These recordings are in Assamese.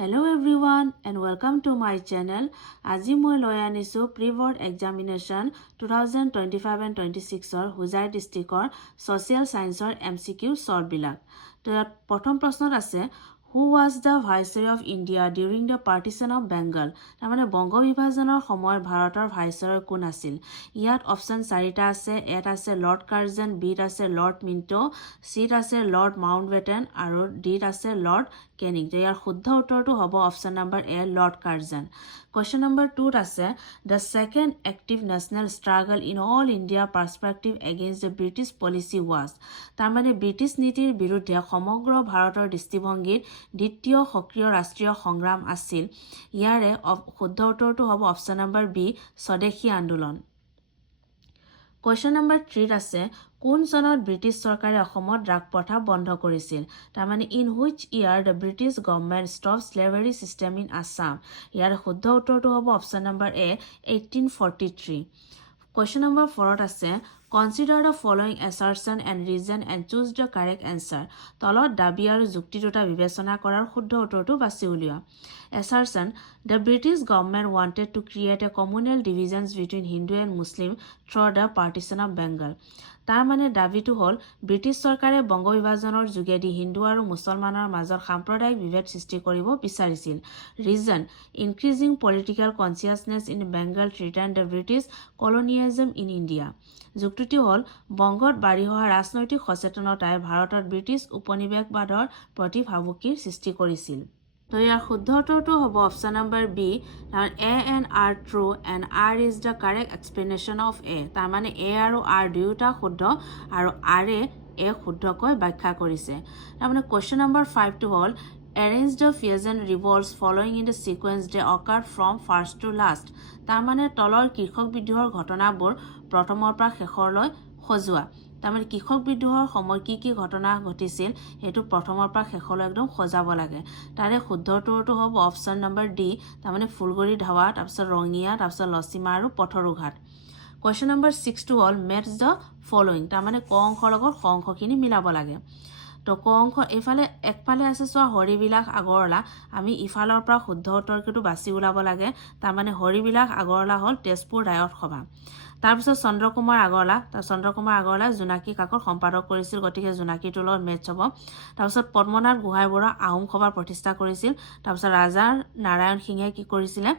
Hello everyone and welcome to my channel. আজি মই লৈ আনিছো প্ৰি-বোৰ্ড এক্সামিনেশ্যন 2025 and 26 ৰ হুজাই ডিস্ট্ৰিক্টৰ সোশিয়েল সায়েন্সৰ MCQ সলভ বিলাক। তো ইয়াত প্ৰথম প্ৰশ্নত আছে Who was the Viceroy of India during the partition of Bengal? তাৰমানে বংগ বিভাজনৰ সময়ত ভাৰতৰ ভাইসৰয় কোন আছিল? ইয়াত অপচন 4টা আছে। এত আছে লৰ্ড কাৰ্জন, বিত আছে লৰ্ড মিন্টো, সিত আছে লৰ্ড মাউণ্টবেটেন আৰু ডিত আছে লৰ্ড কেনিং। তো ইয়াৰ শুদ্ধ উত্তৰটো হ'ব অপচন নম্বৰ এ লৰ্ড কাৰ্জন। Question number 2 আছে the second active national struggle in all India perspective against the British policy was। তাৰমানে ব্ৰিটিছ নীতিৰ বিৰুদ্ধে সমগ্ৰ ভাৰতৰ দৃষ্টিভংগীত দ্বিতীয় সক্ৰিয় ৰাষ্ট্ৰীয় সংগ্ৰাম আছিল। ইয়াৰে শুদ্ধ উত্তৰটো হ'ব অপচন নম্বৰ বি স্বদেশী আন্দোলন। Question number 3 আছে কোন চনত ব্ৰিটিছ চৰকাৰে অসমত ড্ৰাগ প্ৰথা বন্ধ কৰিছিল? তাৰমানে in which year the British government stopped slavery system in Assam? ইয়াৰ শুদ্ধ উত্তৰটো হ'ব অপচন নম্বৰ এ 1843। Question number 4 আছে Consider the following assertion and reason and choose the correct answer। তলত দাবী আৰু যুক্তি দুটা বিবেচনা কৰাৰ শুদ্ধ উত্তৰটো বাছি উলিওৱা। Assertion The British government wanted to create a communal divisions between Hindu and Muslim through the partition of Bengal। তাৰ মানে দাবীটো হ'ল ব্ৰিটিছ চৰকাৰে বংগ বিভাজনৰ যোগেদি হিন্দু আৰু মুছলমানৰ মাজত সাম্প্ৰদায়িক বিভেদ সৃষ্টি কৰিব বিচাৰিছিল। Reason increasing political consciousness in Bengal threatened the British colonialism in India. যুক্তিটো হ'ল বংগত বাঢ়ি অহা ৰাজনৈতিক সচেতনতাই ভাৰতত ব্ৰিটিছ উপনিৱেশবাদৰ প্ৰতি ভাবুকিৰ সৃষ্টি কৰিছিল। তো ইয়াৰ শুদ্ধ উত্তৰটো হ'ব option number B A and R true and R is the correct explanation of A. তাৰমানে এ আৰু আৰ দুয়োটা শুদ্ধ আৰু আৰে এ শুদ্ধকৈ ব্যাখ্যা কৰিছে। তাৰমানে কুৱেশ্যন নম্বৰ 5টো হ'ল Arrange the peasant revolts following in the sequence they occurred from first to last। তাৰমানে তলৰ কৃষক বিদ্ৰোহৰ ঘটনাবোৰ প্ৰথমৰ পৰা শেষৰলৈ সজোৱা। তাৰমানে কৃষক বিদ্ৰোহৰ সময়ত কি ঘটনা ঘটিছিল সেইটো প্ৰথমৰ পৰা শেষলৈ একদম সজাব লাগে। তাৰে শুদ্ধ উত্তৰটো হ'ব অপচন নম্বৰ ডি তাৰমানে ফুলগৰি ধাৱা, তাৰপিছত ৰঙিয়া, তাৰপিছত লচিমা আৰু পথৰুঘাট। Question number 6টো হ'ল match the following। তাৰমানে ক অংশৰ লগত খ অংশখিনি মিলাব লাগে। তো ক অংশ একফালে আছে চোৱা হৰিবিলাস আগৰৱালা, আমি ইফালৰ পৰা শুদ্ধ উত্তৰটো বাছি ওলাব লাগে। তাৰমানে হৰিবিলাস আগৰৱালা হ'ল তেজপুৰ ডায়ত সভা। তাৰপিছত চন্দ্ৰকুমাৰ আগৰৱালা জোনাকী কাকত সম্পাদক কৰিছিল, গতিকে জোনাকীটোৰ লগত মেটচ হ'ব। তাৰপিছত পদ্মনাথ গোহাঁই বৰুৱা আহোম সভা প্ৰতিষ্ঠা কৰিছিল। তাৰপিছত ৰাজা নাৰায়ণ সিঙে কি কৰিছিলে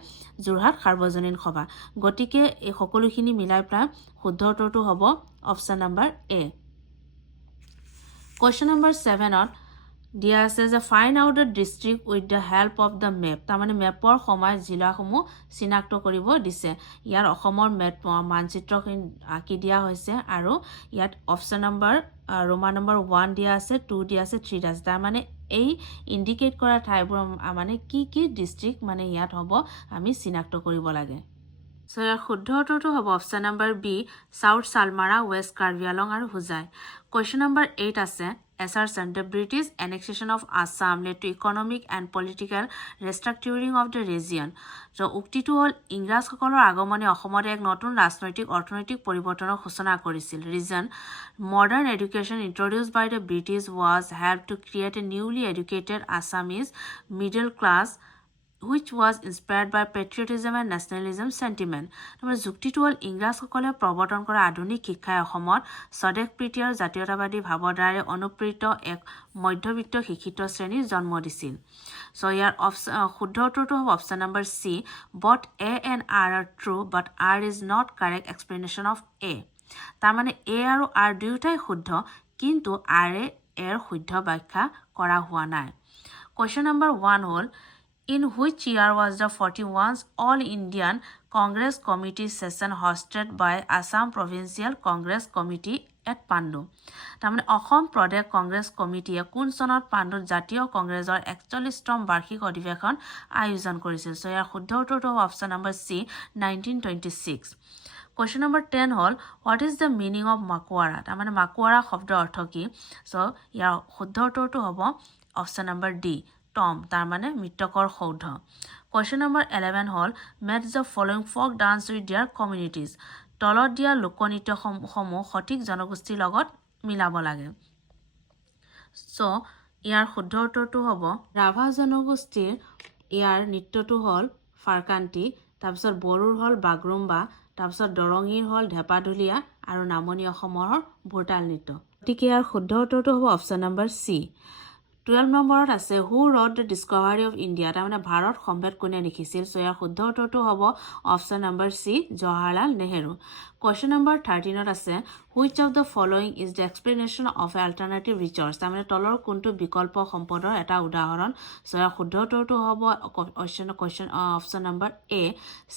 যোৰহাট সাৰ্বজনীন সভা। গতিকে এই সকলোখিনি মিলাই পেলাই শুদ্ধ উত্তৰটো হ'ব অপচন নম্বৰ এ। Question number 7ত দিয়া আছে যে find out the district with the help of the map. তাৰমানে মেপৰ সহায়ত জিলাসমূহ চিনাক্ত কৰিব দিছে। ইয়াৰ অসমৰ মেপ মানচিত্ৰখিনি আঁকি দিয়া হৈছে আৰু ইয়াত অপচন নম্বৰ ৰোমান নম্বৰ 1 দিয়া আছে, 2 দিয়া আছে, 3 দিয়া আছে। তাৰমানে এই ইণ্ডিকেট কৰা ঠাইবোৰ মানে কি ডিষ্ট্ৰিক্ট মানে ইয়াত হ'ব আমি চিনাক্ত কৰিব লাগে। So ইয়াৰ শুদ্ধ উত্তৰটো হ'ব option number B south Salmara, west Karbi আলং আৰু হুজাই। Question number 8 আছে assertion the British annexation of Assam led to economic and political restructuring of the region। তো উক্তিটো হ'ল ইংৰাজসকলৰ আগমনে অসমত এক নতুন ৰাজনৈতিক অৰ্থনৈতিক পৰিৱৰ্তনৰ সূচনা কৰিছিল। Reason modern education introduced by the British was helped to create a newly educated Assamese middle class which was inspired by patriotism and nationalism sentiment। তাৰমানে যুক্তিটো হ'ল ইংৰাজসকলে প্ৰৱৰ্তন কৰা আধুনিক শিক্ষাই অসমত স্বদেশ প্ৰীতি আৰু জাতীয়তাবাদী ভাৱৰ দ্বাৰা অনুপ্ৰেৰিত এক মধ্যবিত্ত শিক্ষিত শ্ৰেণীৰ জন্ম দিছিল। চ' ইয়াৰ শুদ্ধ উত্তৰটো হ'ব option number C both A and R are true but R is not correct explanation of A. তাৰমানে এ আৰু আৰ দুয়োটাই শুদ্ধ কিন্তু আৰে এৰ শুদ্ধ ব্যাখ্যা কৰা হোৱা নাই। Question number 1 হ'ল In which year was the 41st All Indian Congress Committee session hosted by Assam Provincial Congress Committee at Pandu? তাৰমানে অসম প্ৰদেশ কংগ্ৰেছ কমিটিয়ে কোন চনত পাণ্ডুত জাতীয় কংগ্ৰেছৰ 41তম বাৰ্ষিক অধিৱেশন আয়োজন কৰিছিল? চ' ইয়াৰ শুদ্ধ উত্তৰটো হ'ব option number C 1926। Question number 10 হ'ল what is the meaning of মাকুৱাৰা? তাৰমানে মাকুৱাৰা শব্দৰ অৰ্থ কি? চ' ইয়াৰ শুদ্ধ উত্তৰটো হ'ব অপচন নম্বৰ ডি টম, তাৰমানে মৃতকৰ সৌধ। Question number 11 হ'ল match the following folk dance with their communities। তলত দিয়া লোকনৃত্যসমূহ সঠিক জনগোষ্ঠীৰ লগত মিলাব লাগে। চ' ইয়াৰ শুদ্ধ উত্তৰটো হ'ব ৰাভা জনগোষ্ঠীৰ ইয়াৰ নৃত্যটো হ'ল ফাৰকান্তি, তাৰপিছত বড়োৰ হ'ল বাগৰুম্বা, তাৰপিছত দৰঙীৰ হ'ল ঢেপাঢুলীয়া আৰু নামনি অসমৰ ভোৰতাল নৃত্য। গতিকে ইয়াৰ শুদ্ধ উত্তৰটো হ'ব অপশ্যন নম্বৰ চি। 12 নম্বৰত আছে who wrote the Discovery of India, তাৰমানে ভাৰত সম্ভেদ কোনে লিখিছিল। চ' ইয়াৰ শুদ্ধ উত্তৰটো হ'ব option number C, Jawaharlal Nehru. Question number 13ত আছে which of the following is the explanation of alternative research, তাৰমানে তলৰ কোনটো বিকল্প সম্পদৰ এটা উদাহৰণ। চ' ইয়াৰ শুদ্ধ উত্তৰটো হ'ব option number A,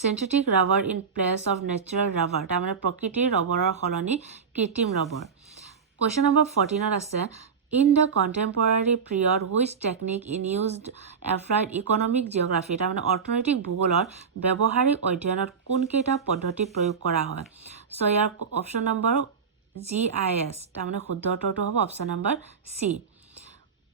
synthetic rubber in place of natural rubber, তাৰমানে প্ৰকৃতিৰ ৰবৰৰ সলনি কৃত্ৰিম ৰবৰ। কুৱেশ্যন নম্বৰ 14ত আছে in the contemporary period which technique in used applied economic geography, তাৰমানে অৰ্থনৈতিক ভূগোলৰ ব্যৱহাৰিক অধ্যয়নত কোনকেইটা পদ্ধতি প্ৰয়োগ কৰা হয়। চ' ইয়াৰ অপশ্যন নম্বৰ GIS, তাৰমানে শুদ্ধ উত্তৰটো হ'ব option number C.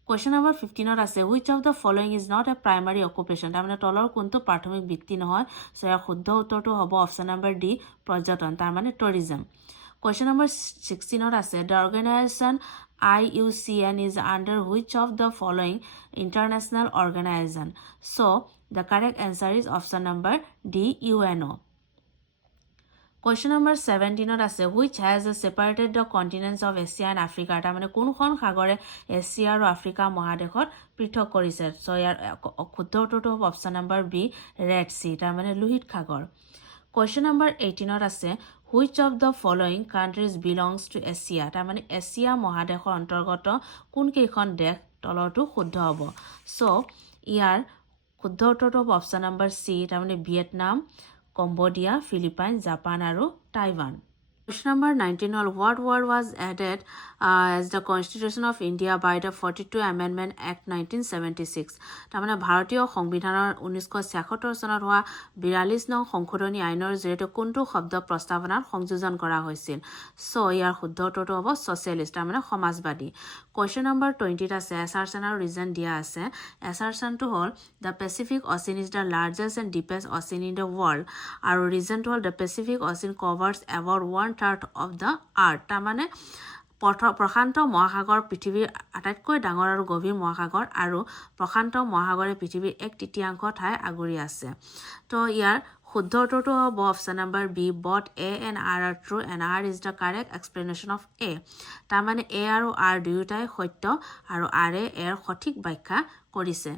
Question number 15ত আছে which of the following is not a primary occupation, তাৰমানে তলৰ কোনটো প্ৰাথমিক বৃত্তি নহয়। চ' ইয়াৰ শুদ্ধ উত্তৰটো হ'ব অপশ্যন নম্বৰ ডি, পৰ্যটন, তাৰমানে টুৰিজম। কুৱেশ্যন নম্বৰ 16ত আছে the organisation IUCN is under which of the following international organization? So, the correct answer is option number D, UNO. Question number 17ত আছে which has separated the continents of Asia and Africa, তাৰমানে কোনখন সাগৰে এছিয়া আৰু আফ্ৰিকা মহাদেশত পৃথক কৰিছে। চ' ইয়াৰ শুদ্ধ উত্তৰটো হ'ব option number B, red sea, তাৰমানে লোহিত সাগৰ। কুৱেশ্যন নম্বৰ 18ত আছে which of the following countries belongs to Asia, তাৰমানে এছিয়া মহাদেশৰ অন্তৰ্গত কোনকেইখন দেশ, তলৰটো শুদ্ধ হ'ব। চ' ইয়াৰ শুদ্ধ উত্তৰটো হ'ব অপশ্যন নম্বৰ চি, তাৰমানে ভিয়েটনাম, কম্বোডিয়া, ফিলিপাইন, জাপান আৰু টাইৱান। Question number 19 হ'ল what word was added as the Constitution of India by the 42 Amendment Act 1976, তাৰমানে ভাৰতীয় সংবিধানৰ 1976 চনত হোৱা 42 নং সংশোধনী আইনৰ জৰিয়তে কোনটো শব্দ প্ৰস্তাৱনাত সংযোজন কৰা হৈছিল। চ' ইয়াৰ শুদ্ধ উত্তৰটো হ'ব ছচিয়েলিষ্ট, তাৰমানে সমাজবাদী। কুৱেশ্যন নম্বৰ 20ত আছে এছাৰচন আৰু ৰিজন দিয়া আছে। এছাৰচনটো হ'ল দ্য পেচিফিক অচিন ইজ দ্য লাৰ্জেষ্ট এণ্ড ডিপেষ্ট অচিন ইন দ্য ৱৰ্ল্ড, আৰু ৰিজনটো হ'ল দ্য পেচিফিক অচিন কভাৰ্ছ এবাউট 1/3 অফ দ্য আৰ্থ, তাৰমানে প্ৰশান্ত মহাসাগৰ পৃথিৱীৰ আটাইতকৈ ডাঙৰ আৰু গভীৰ মহাসাগৰ, আৰু প্ৰশান্ত মহাসাগৰে পৃথিৱীৰ 1/3 ঠাই আগুৰি আছে। তো ইয়াৰ শুদ্ধ উত্তৰটো হ'ব option number B, both A and R are true and R is the correct explanation of A, তাৰমানে এ আৰু আৰ দুয়োটাই সত্য আৰু আৰে এৰ সঠিক ব্যাখ্যা কৰিছে।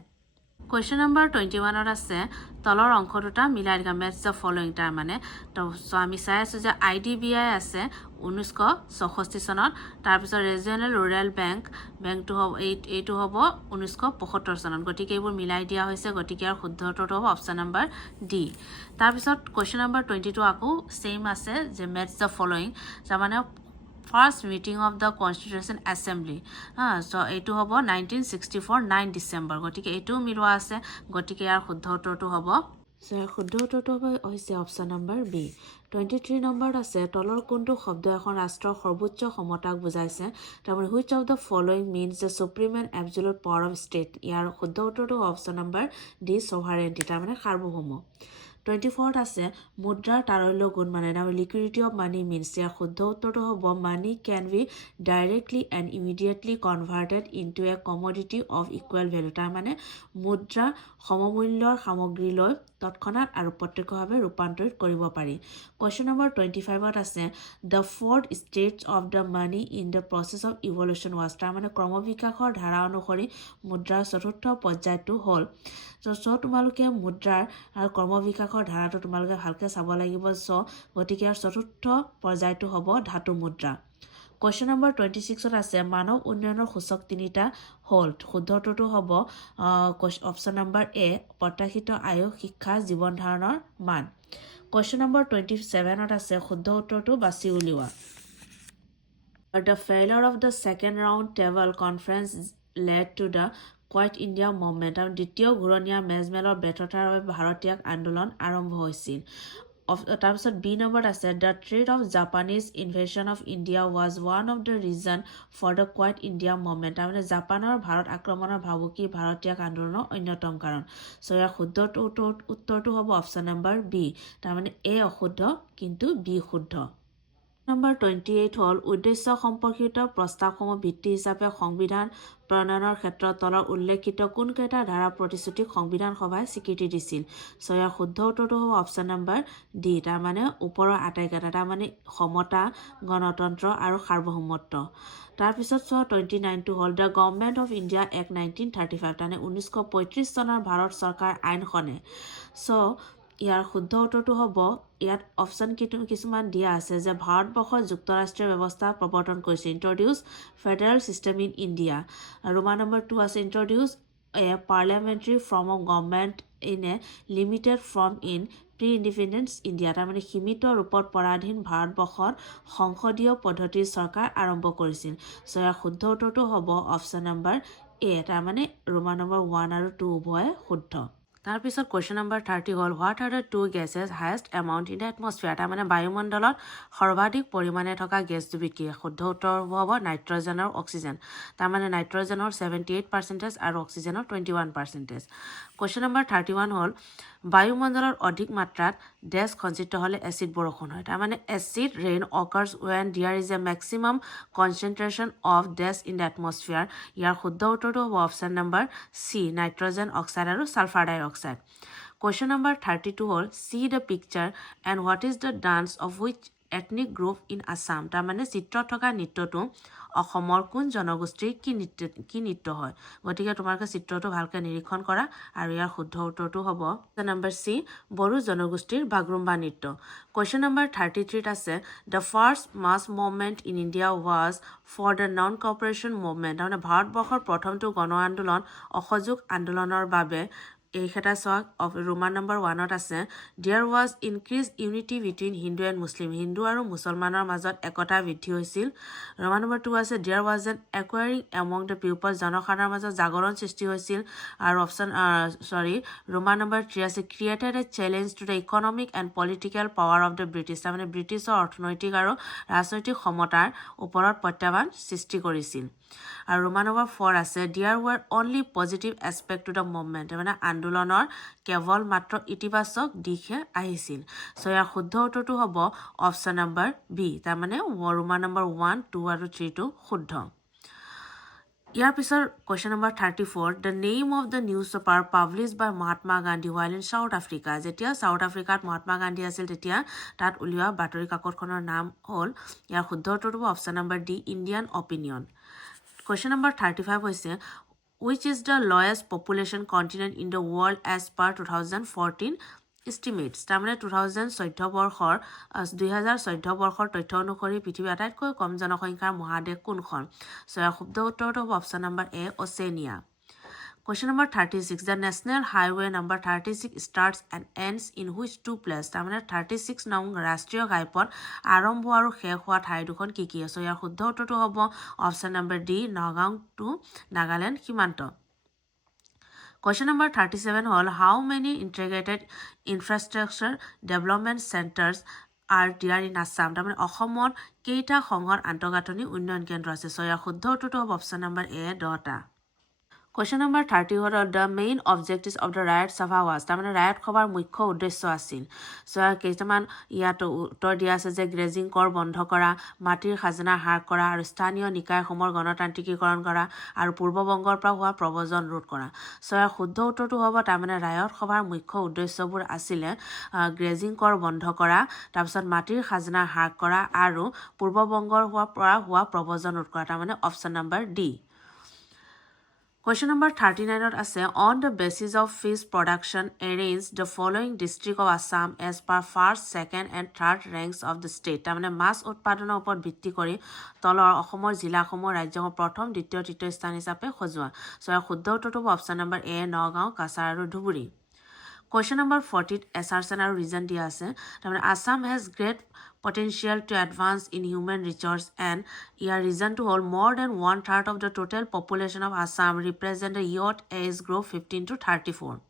কুৱেশ্যন নম্বৰ 21ত আছে তলৰ অংশ দুটা মিলাই দিবা, মেটছ দ্য ফলোয়িং, তাৰমানে চ' আমি চাই আছোঁ যে IDBI আছে 1964 চনত, তাৰপিছত ৰিজিয়নেল ৰুৰেল বেংকটো হ'ব এইটো হ'ব 1975 চনত, গতিকে এইবোৰ মিলাই দিয়া হৈছে। গতিকে ইয়াৰ শুদ্ধ উত্তৰটো হ'ব অপশ্যন নম্বৰ ডি। তাৰপিছত কুৱেশ্যন নম্বৰ 22 আকৌ ছেইম আছে যে মেটছ দ্য ফলোয়িং, তাৰমানে first meeting of the constitution assembly, so' এইটো হ'ব 1964 9 ডিচেম্বৰ, গতিকে এইটোও মিলোৱা আছে। গতিকে ইয়াৰ শুদ্ধ উত্তৰটো হ'ব, শুদ্ধ উত্তৰটো হৈছে অপশ্যন নম্বৰ বি। 23 নম্বৰত আছে তলৰ কোনটো শব্দ এখন ৰাষ্ট্ৰৰ সৰ্বোচ্চ ক্ষমতাক বুজাইছে, তাৰমানে which of the following means the supreme and absolute power of state, ইয়াৰ শুদ্ধ উত্তৰটো অপশ্যন নম্বৰ ডি, ছভাৰেণ্টি, তাৰমানে সাৰ্বভৌম। 24ত আছে মুদ্ৰাৰ তাৰল্য গুণ মানে, তাৰমানে লিকুইডিটি অফ মানি মিনছ, ইয়াৰ শুদ্ধ উত্তৰটো হ'ব money can be directly and immediately converted into a commodity of equal value, তাৰমানে মুদ্ৰা সমমূল্যৰ সামগ্ৰীলৈ তৎক্ষণাত আৰু প্ৰত্যক্ষভাৱে ৰূপান্তৰিত কৰিব পাৰি। কুৱেশ্যন নম্বৰ 25ত আছে the fourth stage of the money in the process of evolution was, তাৰমানে ক্ৰমবিকাশৰ ধাৰা অনুসৰি মুদ্ৰাৰ চতুৰ্থ পৰ্যায়টো হ'ল। চ' তোমালোকে মুদ্ৰাৰ আৰু ক্ৰমবিকাশৰ ধাৰাটো তোমালোকে ভালকৈ চাব লাগিব। চ' গতিকে ইয়াৰ চতুৰ্থ পৰ্যায়টো হ'ব ধাতু মুদ্ৰা। কুৱেশ্যন নম্বৰ 26ত আছে মানৱ উন্নয়নৰ সূচক তিনিটা হ'ল, শুদ্ধ উত্তৰটো হ'ব অপশ্যন নম্বৰ এ, প্ৰত্যাশিত আয়ু, শিক্ষা, জীৱন ধাৰণৰ মান। কুৱেশ্যন নম্বৰ 27ত আছে শুদ্ধ উত্তৰটো বাছি উলিওৱা। The failure of the second round table conference led to the Quit India movement, আৰু দ্বিতীয় ঘূৰণীয়া মেজমেলৰ ব্যৰ্থতাৰ বাবে ভাৰতীয় আন্দোলন আৰম্ভ হৈছিল। তাৰপিছত বি নম্বৰত আছে the threat of Japanese invasion of India was one of the reason for the quit India movement, তাৰমানে জাপানৰ ভাৰত আক্ৰমণৰ ভাবুকি ভাৰতীয় আন্দোলনৰ অন্যতম কাৰণ। চ' ইয়াৰ শুদ্ধ উত্তৰটো হ'ব অপশ্যন নম্বৰ বি, তাৰমানে এ অশুদ্ধ কিন্তু বি শুদ্ধ। নম্বৰ 28 হ'ল উদ্দেশ্য সম্পৰ্কিত প্ৰস্তাৱসমূহ ভিত্তি হিচাপে সংবিধান প্ৰণয়নৰ ক্ষেত্ৰত তলৰ উল্লেখিত কোনকেইটা ধাৰা প্ৰতিশ্ৰুতিক সংবিধান সভাই স্বীকৃতি দিছিল চ' ইয়াৰ শুদ্ধ উত্তৰটো হ'ব অপশ্যন নম্বৰ ডি তাৰমানে ওপৰৰ আটাইকেইটা তাৰমানে সমতা গণতন্ত্ৰ আৰু সাৰ্বভৌমত্ব তাৰপিছত চোৱা 29টো হ'ল the government of India act 1935 তাৰমানে 1935 চনৰ ভাৰত চৰকাৰ আইনখনে চ' ইয়াৰ শুদ্ধ উত্তৰটো হ'ব ইয়াত অপশ্যন কিছুমান দিয়া আছে যে ভাৰতবৰ্ষৰ যুক্তৰাষ্ট্ৰীয় ব্যৱস্থা প্ৰৱৰ্তন কৰিছে introduce federal system in India Roman number 2 আছে introduce A parliamentary form of government in a limited form in pre independence India তাৰমানে সীমিত ৰূপত পৰাধীন ভাৰতবৰ্ষত সংসদীয় পদ্ধতিৰ চৰকাৰ আৰম্ভ কৰিছিল চ' ইয়াৰ শুদ্ধ উত্তৰটো হ'ব অপশ্যন নম্বৰ এ তাৰমানে ৰোমান নম্বৰ 1 আৰু 2 উভয়ে শুদ্ধ তাৰপিছত কুৱেশ্যন নম্বৰ 30 হ'ল what are the two gases highest amount in the atmosphere তাৰমানে বায়ুমণ্ডলত সৰ্বাধিক পৰিমাণে থকা গেছ দুবিধ কি শুদ্ধ উত্তৰ হ'ব নাইট্ৰজেন আৰু অক্সিজেন তাৰমানে নাইট্ৰজেনৰ 78% আৰু অক্সিজেনৰ 21%। কুৱেশ্যন নম্বৰ 31 হ'ল বায়ুমণ্ডলত অধিক মাত্ৰাত ডেছ সঞ্চিত হ'লে এচিড বৰষুণ হয় তাৰমানে acid rain occurs when there is a maximum concentration of these in the atmosphere ইয়াৰ শুদ্ধ উত্তৰটো হ'ব option number C nitrogen oxide আৰু sulphur dioxide question number 32 হ'ল see the picture and what is the dance of which ethnic group in Assam তাৰমানে চিত্ৰত থকা নৃত্যটো অসমৰ কোন জনগোষ্ঠীৰ কি নৃত্য হয় গতিকে তোমালোকে চিত্ৰটো ভালকৈ নিৰীক্ষণ কৰা আৰু ইয়াৰ শুদ্ধ উত্তৰটো হ'ব নম্বৰ চি বড়ো জনগোষ্ঠীৰ বাগৰুম্বা নৃত্য কুৱেশ্যন নম্বৰ 33 আছে the first mass movement in India was for the non cooperation movement তাৰমানে ভাৰতবৰ্ষৰ প্ৰথমটো গণ আন্দোলন অসহযোগ আন্দোলনৰ বাবে এইকেইটা চাওক ৰোমান নম্বৰ 1ত আছে there was increase unity between Hindu and Muslim হিন্দু আৰু মুছলমানৰ মাজত একতা বৃদ্ধি হৈছিল ৰোমান নম্বৰ 2 আছে দেয়াৰ ৱাজ এন একুৱাৰিং এমং দ্য পিপল জনসাধাৰণৰ মাজত জাগৰণ সৃষ্টি হৈছিল আৰু ৰোমান নম্বৰ 3 আছে created A challenge to the economic and political power of the British তাৰমানে ব্ৰিটিছৰ অৰ্থনৈতিক আৰু ৰাজনৈতিক ক্ষমতাৰ ওপৰত প্ৰত্যাহ্বান সৃষ্টি কৰিছিল আৰু ৰোমান নম্বৰ 4 আছে there were only positive aspect to the movement তাৰমানে আন্দোলনৰ কেৱল মাত্ৰ ইতিবাচক দিশহে আহিছিল চ' ইয়াৰ শুদ্ধ উত্তৰটো হ'ব অপশ্যন নম্বৰ বি তাৰমানে ৰোমান নম্বৰ 1 2 আৰু 3টো শুদ্ধ ইয়াৰ পিছৰ question number 34 the name of the news paper publish by Mahatma Gandhi while in South Africa যেতিয়া চাউথ আফ্ৰিকাত মহাত্মা গান্ধী আছিল তেতিয়া তাত উলিওৱা বাতৰি কাকতখনৰ নাম হ'ল ইয়াৰ শুদ্ধ উত্তৰটো হ'ব option number D Indian opinion question number 35 হৈছে which is the lowest population continent in the world as per 2014 estimates তাৰমানে 2014 বৰ্ষৰ তথ্য অনুসৰি পৃথিৱীৰ আটাইতকৈ কম জনসংখ্যাৰ মহাদেশ কোনখন চ' ইয়াৰ শুদ্ধ উত্তৰটো হ'ব option number A অচেনিয়া Question number 36. The National Highway number 36 starts and ends in which two places? তাৰমানে 36 নং ৰাষ্ট্ৰীয় ঘাইপথ আৰম্ভ আৰু শেষ হোৱা ঠাই দুখন কি কি আছে ইয়াৰ শুদ্ধ উত্তৰটো হ'ব option number D Nagaon to Nagaland সীমান্ত Question number 37 হ'ল how many integrated infrastructure development centers are there in Assam তাৰমানে অসমত কেইটা সংহত আন্তঃগাঁথনি উন্নয়ন কেন্দ্ৰ আছে চ' ইয়াৰ শুদ্ধ উত্তৰটো হ'ব অপশ্যন নম্বৰ এ 10টা Question number 30 হ'ল the main objectives of the riot sabha was তাৰমানে ৰায়ত সভাৰ মুখ্য উদ্দেশ্য আছিল চ' কেইটামান ইয়াত উত্তৰ দিয়া আছে যে গ্ৰেজিং কৰ বন্ধ কৰা মাটিৰ খাজনা হ্ৰাস কৰা আৰু স্থানীয় নিকায়সমূহৰ গণতান্ত্ৰিকীকৰণ কৰা আৰু পূৰ্ববংগৰ পৰা হোৱা প্ৰব্ৰজন ৰোধ কৰা চ' ইয়াৰ শুদ্ধ উত্তৰটো হ'ব তাৰমানে ৰায়ত সভাৰ মুখ্য উদ্দেশ্যবোৰ আছিলে গ্ৰেজিং কৰ বন্ধ কৰা তাৰপিছত মাটিৰ খাজনা হ্ৰাস কৰা আৰু পূৰ্ববংগৰ পৰা হোৱা প্ৰব্ৰজন ৰোধ কৰা তাৰমানে option number D Question number 39 আছে on the basis of fish production arrange the following district of Assam as per first, second and third ranks of the state তাৰমানে মাছ উৎপাদনৰ ওপৰত ভিত্তি কৰি তলৰ অসমৰ জিলাসমূহ ৰাজ্যসমূহ প্ৰথম দ্বিতীয় তৃতীয় স্থান হিচাপে সজোৱা চ' ইয়াৰ শুদ্ধ উত্তৰটো হ'ব অপশ্যন নম্বৰ এ নগাঁও কাছাৰ আৰু ধুবুৰী Question number 40 assertion আৰু reason দিয়া আছে তাৰমানে Assam has great potential to advance in human resource and ইয়াৰ reasonটো হ'ল more than 1/3 of the total population of Assam represent the youth age group 15 to 34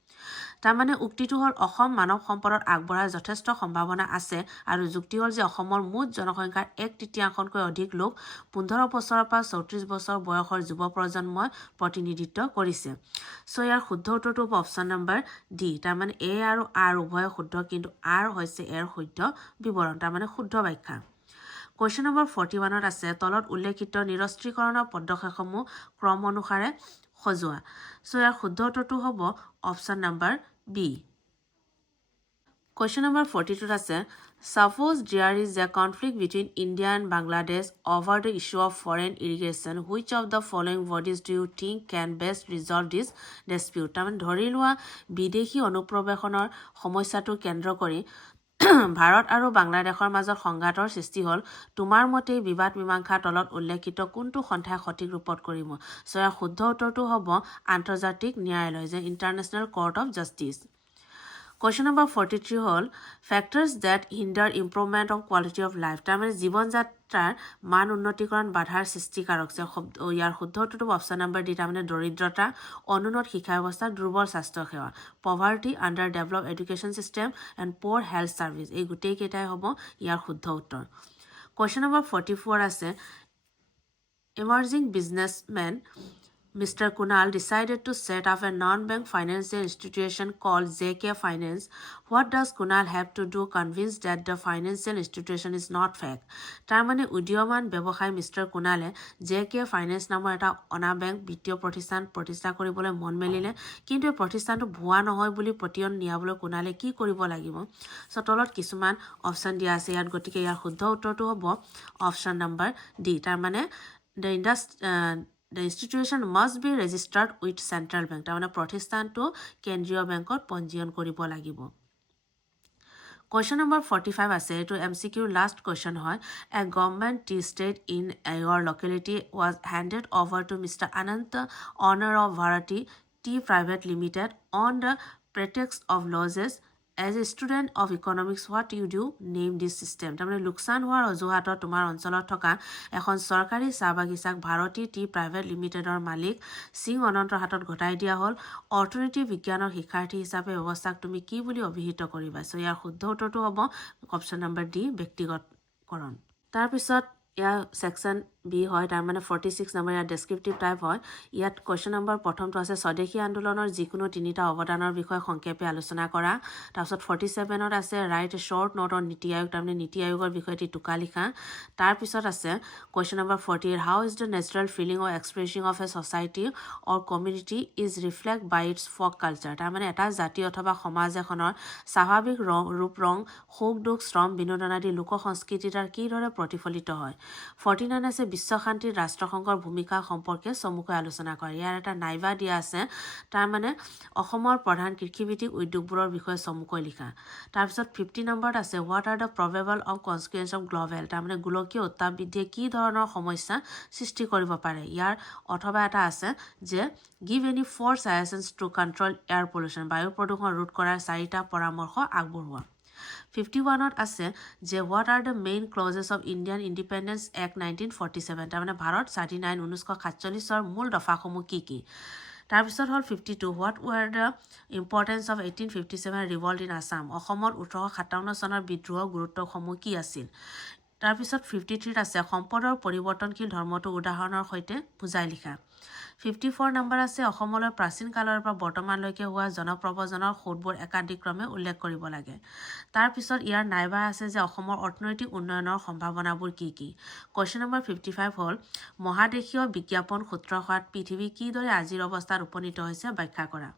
তাৰমানে উক্তিটো হ'ল অসম মানৱ সম্পদত আগবঢ়াৰ যথেষ্ট সম্ভাৱনা আছে আৰু যুক্তি হ'ল যে অসমৰ মুঠ জনসংখ্যাৰ 1/3তকৈ অধিক লোক 15 বছৰৰ পৰা 34 বছৰ বয়সৰ যুৱ প্ৰজন্মই প্ৰতিনিধিত্ব কৰিছে চ' ইয়াৰ শুদ্ধ উত্তৰটো হ'ব অপশ্যন নম্বৰ ডি তাৰমানে এ আৰু আৰ উভয় শুদ্ধ কিন্তু আৰ হৈছে এৰ শুদ্ধ বিৱৰণ তাৰমানে শুদ্ধ ব্যাখ্যা Question number 41 আছে তলত উল্লেখিত নিৰস্ত্ৰীকৰণৰ পদক্ষেপসমূহ ক্ৰম অনুসাৰে সজোৱা সো ইয়াৰ শুদ্ধ উত্তৰটো হ'ব option number B Question number 42 আছে Suppose there is a conflict between India and Bangladesh over the issue of foreign irrigation. Which of the following bodies do you think can best resolve this dispute? তাৰমানে ধৰি লোৱা বিদেশী অনুপ্ৰৱেশনৰ সমস্যাটো কেন্দ্ৰ কৰি ভাৰত আৰু বাংলাদেশৰ মাজত সংঘাতৰ সৃষ্টি হ'ল তোমাৰ মতে বিবাদ মীমাংসা তলত উল্লেখিত কোনটো সন্থাই সঠিক ৰূপত কৰিব সো ইয়াৰ শুদ্ধ উত্তৰটো হ'ব আন্তৰ্জাতিক ন্যায়ালয় যে international court of justice Question number 43 হ'ল factors that hinder improvement of quality of life তাৰমানে জীৱন যাত্ৰাৰ মান উন্নতিকৰণ বাধাৰ সৃষ্টিকাৰক যে ইয়াৰ শুদ্ধ উত্তৰটো অপচন নম্বৰ ডি তাৰমানে দৰিদ্ৰতা অনুন্নত শিক্ষা ব্যৱস্থা দুৰ্বল স্বাস্থ্য সেৱা poverty under developed education system and poor health service এই গোটেই কেইটাই হ'ব ইয়াৰ শুদ্ধ উত্তৰ Question number 44 আছে emerging businessman Mr. Kunal decided to set up a non-bank financial institution called JK Finance. What does Kunal have to do convince that the financial institution is not fake? তাৰমানে উদীয়মান ব্যৱসায়ী মিষ্টাৰ কুণালে JK Finance নামৰ এটা অনা বেংক বিত্তীয় প্ৰতিষ্ঠান প্ৰতিষ্ঠা কৰিবলৈ মন মেলিলে কিন্তু এই প্ৰতিষ্ঠানটো ভুৱা নহয় বুলি প্ৰতিয়ন নিয়াবলৈ কুণালে কি কৰিব লাগিব সো তলত কিছুমান অপচন দিয়া আছে ইয়াত গতিকে ইয়াৰ শুদ্ধ উত্তৰটো হ'ব অপচন নম্বৰ ডি তাৰমানে The institution must be registered with central bank. তাৰমানে প্ৰতিষ্ঠানটো কেন্দ্ৰীয় বেংকত পঞ্জীয়ন কৰিব লাগিব Question number 45 আছে এটো MCQ last question হয় A government tea estate in your locality was handed over to Mr. Anant owner of Bharati Tea Private Limited on the pretext of losses As a student of economics, what you do? Name this system. তাৰমানে লোকচান হোৱাৰ অজুহাতত তোমাৰ অঞ্চলত থকা এখন চৰকাৰী চাহ বাগিচাক ভাৰতী টি প্ৰাইভেট লিমিটেডৰ মালিক সিং অনন্তৰ হাতত ঘটাই দিয়া হ'ল অৰ্থনীতি বিজ্ঞানৰ শিক্ষাৰ্থী হিচাপে ব্যৱস্থাক তুমি কি বুলি অভিহিত কৰিবা সো ইয়াৰ শুদ্ধ উত্তৰটো হ'ব অপচন নম্বৰ ডি ব্যক্তিগতকৰণ তাৰ পিছত ইয়াৰ সেকশন বি হয় তাৰমানে 46 নম্বৰ ইয়াৰ ডেসক্ৰিপটিভ টাইপ হয় ইয়াত কোৱেশ্চন নম্বৰ প্ৰথমটো আছে স্বদেশী আন্দোলনৰ যিকোনো তিনিটা অৱদানৰ বিষয়ে সংক্ষেপে আলোচনা কৰা তাৰপিছত 47ত আছে right A short note on নীতি আয়োগ তাৰমানে নীতি আয়োগৰ বিষয়টি টুকা লিখা তাৰ পিছত আছে question number 48 how is the natural feeling or expressing of a society or community is reflect by its folk culture তাৰমানে এটা জাতি অথবা সমাজ এখনৰ স্বাভাৱিক ৰূপ ৰং সুখ দুখ শ্ৰম বিনোদন আদি লোক সংস্কৃতিৰ কিদৰে প্ৰতিফলিত হয় 49 আছে বিশ্ব শান্তিৰ ৰাষ্ট্ৰসংঘৰ ভূমিকা সম্পৰ্কে চমুকৈ আলোচনা কৰে ইয়াৰ এটা নাইবা দিয়া আছে তাৰ মানে অসমৰ প্ৰধান কৃষিভিত্তিক উদ্যোগবোৰৰ বিষয়ে চমুকৈ লিখা তাৰ পিছত 50 নম্বৰত আছে what are the probable of consequence of global তাৰ মানে গোলকীয় উত্তাপ বৃদ্ধিয়ে কি ধৰণৰ সমস্যা সৃষ্টি কৰিব পাৰে ইয়াৰ অথবা এটা আছে যে give any 4 suggestions to control air pollution বায়ু প্ৰদূষণ ৰোধ কৰাৰ 4টা পৰামৰ্শ আগবঢ়োৱা 51ত আছে যে what are the main clauses of Indian Independence Act 1947 তাৰমানে ভাৰত স্বাধীন আইন 1947ৰ মূল দফাসমূহ কি তাৰপিছত হ'ল 52 what war the importance of 1857 revolt in Assam অসমত 1857 চনৰ বিদ্ৰোহৰ গুৰুত্বসমূহ কি আছিল তাৰপিছত 53ত আছে সম্পদৰ পৰিৱৰ্তনশীল ধৰ্মটো উদাহৰণৰ সৈতে বুজাই লিখা 54 নম্বৰ আছে অসমলৈ প্ৰাচীন কালৰ পৰা বৰ্তমানলৈকে হোৱা জনপ্ৰব্ৰজনৰ সোঁতবোৰ একাধিক্ৰমে উল্লেখ কৰিব লাগে তাৰ পিছত ইয়াৰ নাইবা আছে যে অসমৰ অৰ্থনৈতিক উন্নয়নৰ সম্ভাৱনাবোৰ কি কোৱেশ্চন নম্বৰ 55 হ'ল মহাদেশীয় বিজ্ঞাপন সূত্ৰৰ সহায়ত পৃথিৱী কিদৰে আজিৰ অৱস্থাত উপনীত হৈছে ব্যাখ্যা কৰা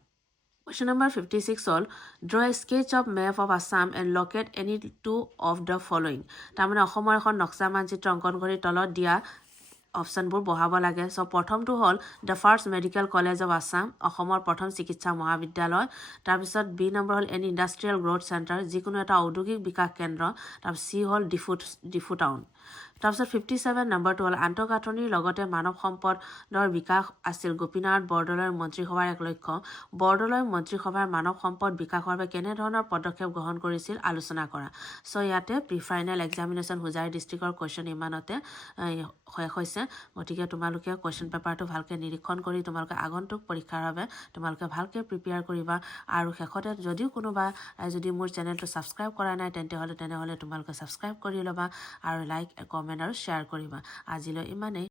Question number 56 হ'ল draw a sketch of map of Assam and locate any two of the following তাৰমানে অসমৰ এখন নক্সা মানচিত্ৰ অংকন কৰি তলত দিয়া অপশনবোৰ বহাব লাগে সো প্ৰথমটো হ'ল the first medical college of Assam অসমৰ প্ৰথম চিকিৎসা মহাবিদ্যালয় তাৰ পিছত বি নম্বৰ হ'ল এন ইণ্ডাষ্ট্ৰিয়েল গ্ৰোথ চেণ্টাৰ যিকোনো এটা ঔদ্যোগিক বিকাশ কেন্দ্ৰ তাৰ সি হ'ল ডিফু টাউন তাৰপিছত 57 নম্বৰটো হ'ল আন্তঃগাঁথনিৰ লগতে মানৱ সম্পদৰ বিকাশ আছিল গোপীনাথ বৰদলৈৰ মন্ত্ৰীসভাৰ এক লক্ষ্য বৰদলৈ মন্ত্ৰীসভাৰ মানৱ সম্পদ বিকাশৰ বাবে কেনে ধৰণৰ পদক্ষেপ গ্ৰহণ কৰিছিল আলোচনা কৰা সো ইয়াতে প্ৰি ফাইনেল এক্সামিনেশ্যন হুজাই ডিষ্ট্ৰিক্টৰ কোৱেশ্চন ইমানতে শেষ হৈছে গতিকে তোমালোকে কোৱেশ্চন পেপাৰটো ভালকে নিৰীক্ষণ কৰি তোমালোকে আগন্তুক পৰীক্ষাৰ বাবে তোমালোকে ভালকে প্ৰিপেয়াৰ কৰিবা আৰু শেষতে যদিও কোনোবা যদি মোৰ চেনেলটো সাবস্ক্ৰাইব কৰা নাই তেনেহলে তোমালোকে সাবস্ক্ৰাইব কৰি লবা আৰু লাইক কমেন্ট আৰু শেয়াৰ কৰিবা আজিলৈ ইমানেই